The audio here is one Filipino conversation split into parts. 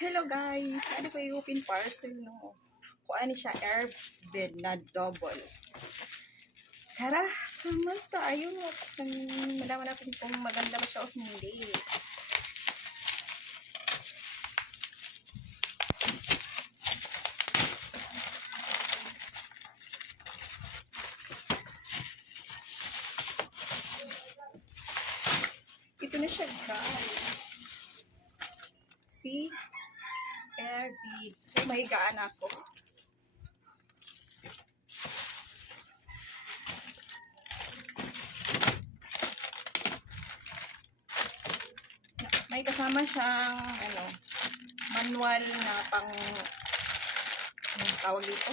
Hello guys! Ano ko i-open parcel no? Kung ano siya, airbed na double. Tara, sama tayo. Malaman natin kung maganda ba siya o hindi. Ito na siya guys. See? Airbed. Oh, mahigaan ako. May kasama siyang manual na pang tawag dito.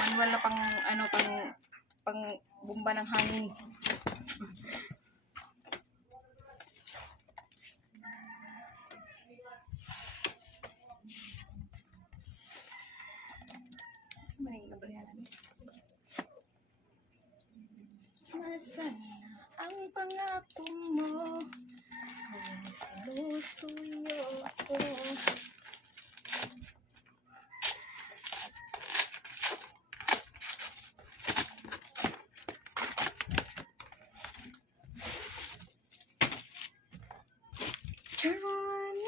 Manual na pang bumba ng hangin. Nasaan na ang pangako mo? Sinusuyo ako. Charon!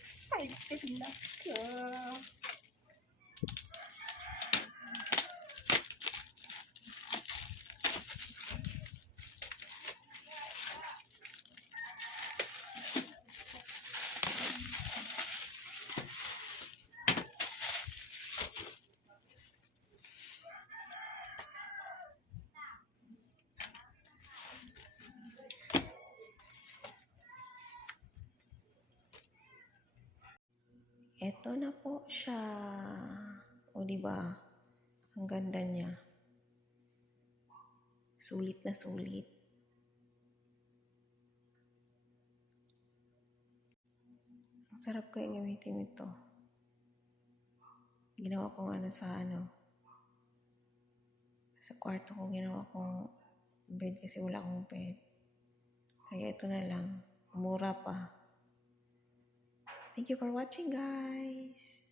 Excited na ka. Eto na po siya. O diba? Ang ganda niya. Sulit na sulit. Ang sarap ko yung gamitin ito. Ginawa ko sa kwarto ko ginawa kong bed kasi wala akong bed. Kaya ito na lang. Mura pa. Thank you for watching guys.